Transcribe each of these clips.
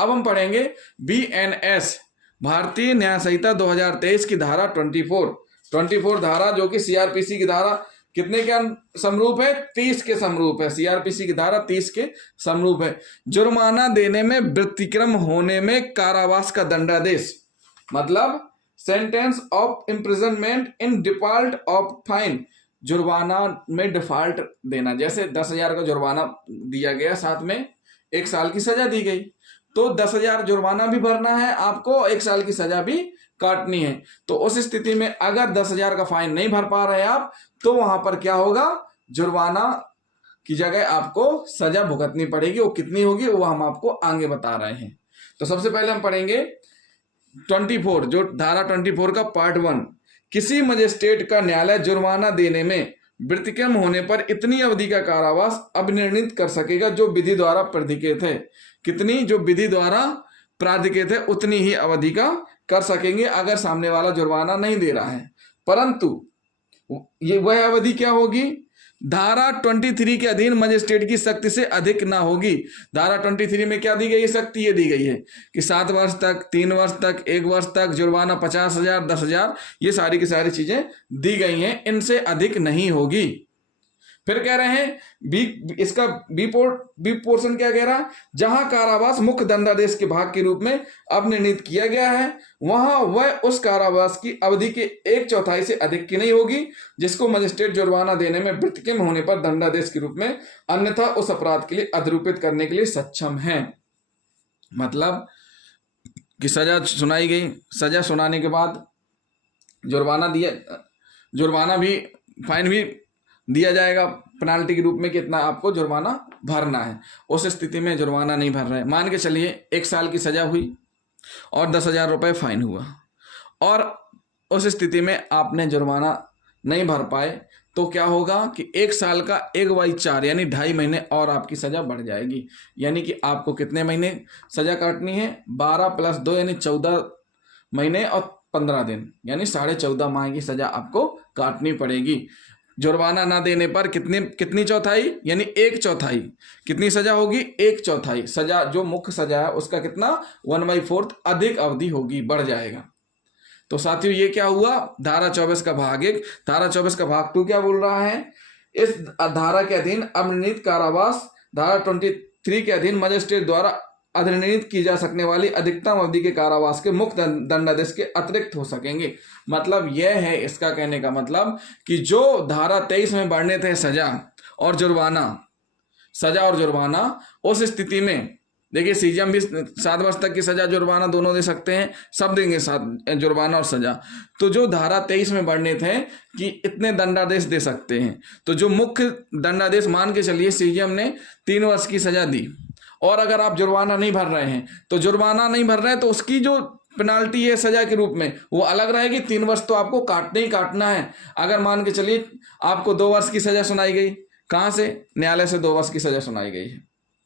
अब हम पढ़ेंगे BNS भारतीय न्याय संहिता 2023 की धारा 24 धारा, जो कि CRPC की धारा कितने के समरूप है? 30 के समरूप है। CRPC की धारा 30 के समरूप है। जुर्माना देने में व्यतिक्रम होने में कारावास का दंडादेश, मतलब sentence of imprisonment in default of fine, जुर्माना में डिफॉल्ट देना। जैसे 10,000 का जुर्माना दिया गया, साथ में 1 साल की सजा दी गई, तो 10,000 जुर्माना भी भरना है आपको, 1 साल की सजा भी काटनी है। तो उस स्थिति में अगर 10,000 का फाइन नहीं भर पा रहे आप, तो वहां पर क्या होगा? जुर्माना की जगह आपको सजा भुगतनी पड़ेगी। वो कितनी होगी वो हम आपको आगे बता रहे हैं। तो सबसे पहले हम पढ़ेंगे 24, जो धारा 24 का पार्ट 1। किसी मजिस्ट्रेट का न्यायालय जुर्माना देने में व्यतिक्रम होने पर इतनी अवधि का कारावास अब निर्णीत कर सकेगा जो विधि द्वारा प्राधिकृत है। कितनी? जो विधि द्वारा प्राधिकृत है उतनी ही अवधि का कर सकेंगे अगर सामने वाला जुर्माना नहीं दे रहा है। परंतु ये वह अवधि क्या होगी? धारा 23 के अधीन मजिस्ट्रेट की शक्ति से अधिक ना होगी। धारा 23 में क्या दी गई है? शक्ति ये दी गई है कि 7 वर्ष तक, 3 वर्ष तक, 1 वर्ष तक, जुर्माना 50,000, 10,000, ये सारी की सारी चीजें दी गई हैं, इनसे अधिक नहीं होगी। फिर कह रहे हैं इसका बी पोर्शन क्या कह रहा है? जहां कारावास मुख्य दंडादेश के भाग के रूप में अब निर्णीत किया गया है, वहां वह उस कारावास की अवधि के 1/4 से अधिक की नहीं होगी जिसको मजिस्ट्रेट जुर्माना देने में व्यतिक्रम होने पर दंडादेश के रूप में अन्यथा उस अपराध के लिए अधिरूपित करने के लिए सक्षम है। मतलब कि सजा सुनाई गई, सजा सुनाने के बाद जुर्माना भी, फाइन भी दिया जाएगा पेनाल्टी के रूप में, कितना आपको जुर्माना भरना है। उस स्थिति में जुर्माना नहीं भर रहे, मान के चलिए 1 साल की सजा हुई और 10,000 रुपये फाइन हुआ, और उस स्थिति में आपने जुर्माना नहीं भर पाए, तो क्या होगा कि 1 साल का 1/4 यानी 2.5 महीने और आपकी सजा बढ़ जाएगी। यानी कि आपको कितने महीने सजा काटनी है? 12 + 2 यानी 14 महीने और 15 दिन, यानी 14.5 माह की सजा आपको काटनी पड़ेगी। जुर्माना ना देने पर कितनी चौथाई? यानी 1/4। कितनी सजा होगी? 1/4 सजा, जो मुख्य सजा है उसका कितना? 1/4 अधिक अवधि होगी, बढ़ जाएगा। तो साथियों ये क्या हुआ? धारा 24 का भाग 1। धारा 24 का भाग 2 क्या बोल रहा है? इस धारा के अधीन अनिर्णीत कारावास धारा 23 के अधीन मजिस्ट्रेट द्वारा अधिनिर्णीत की जा सकने वाली अधिकतम अवधि के कारावास के मुक्त दंडादेश के अतिरिक्त हो सकेंगे। मतलब यह है इसका कहने का मतलब कि जो धारा 23 में बढ़ने थे सजा और जुर्माना, उस स्थिति में देखिए CJM भी 7 वर्ष तक की सजा जुर्माना दोनों दे सकते हैं, सब देंगे साथ जुर्माना और सजा। तो जो धारा 23 में बढ़ने थे कि इतने दंडादेश दे सकते हैं, तो जो मुख्य दंडादेश मान के चलिए CJM ने 3 वर्ष की सजा दी, और अगर आप जुर्माना नहीं भर रहे हैं, तो जुर्माना नहीं भर रहे हैं तो उसकी जो पेनाल्टी है सजा के रूप में वो अलग रहेगी। 3 वर्ष तो आपको काटना ही काटना है। अगर मान के चलिए आपको 2 वर्ष की सजा सुनाई गई, कहां से? न्यायालय से 2 वर्ष की सजा सुनाई गई है,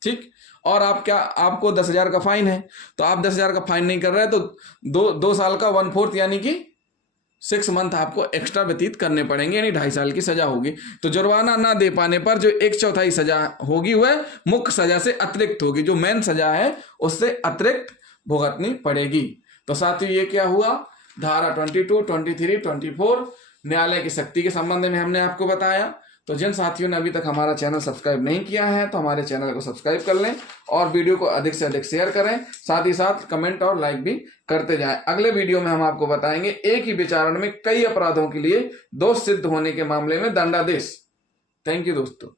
ठीक, और आपको 10,000 का फाइन है, तो आप 10,000 का फाइन नहीं कर रहे हैं, तो 2 साल का 1/4 यानी कि 6 मंथ आपको एक्स्ट्रा व्यतीत करने पड़ेंगे, यानी 2.5 साल की सजा होगी। तो जुर्माना ना दे पाने पर जो 1/4 सजा होगी वह मुख्य सजा से अतिरिक्त होगी, जो मेन सजा है उससे अतिरिक्त भुगतनी पड़ेगी। तो साथियों ये क्या हुआ? धारा 22, 23, 24 न्यायालय की शक्ति के संबंध में हमने आपको बताया। तो जिन साथियों ने अभी तक हमारा चैनल सब्सक्राइब नहीं किया है तो हमारे चैनल को सब्सक्राइब कर लें और वीडियो को अधिक से अधिक शेयर करें, साथ ही साथ कमेंट और लाइक भी करते जाएं। अगले वीडियो में हम आपको बताएंगे एक ही विचारण में कई अपराधों के लिए दोष सिद्ध होने के मामले में दंडादेश। थैंक यू दोस्तों।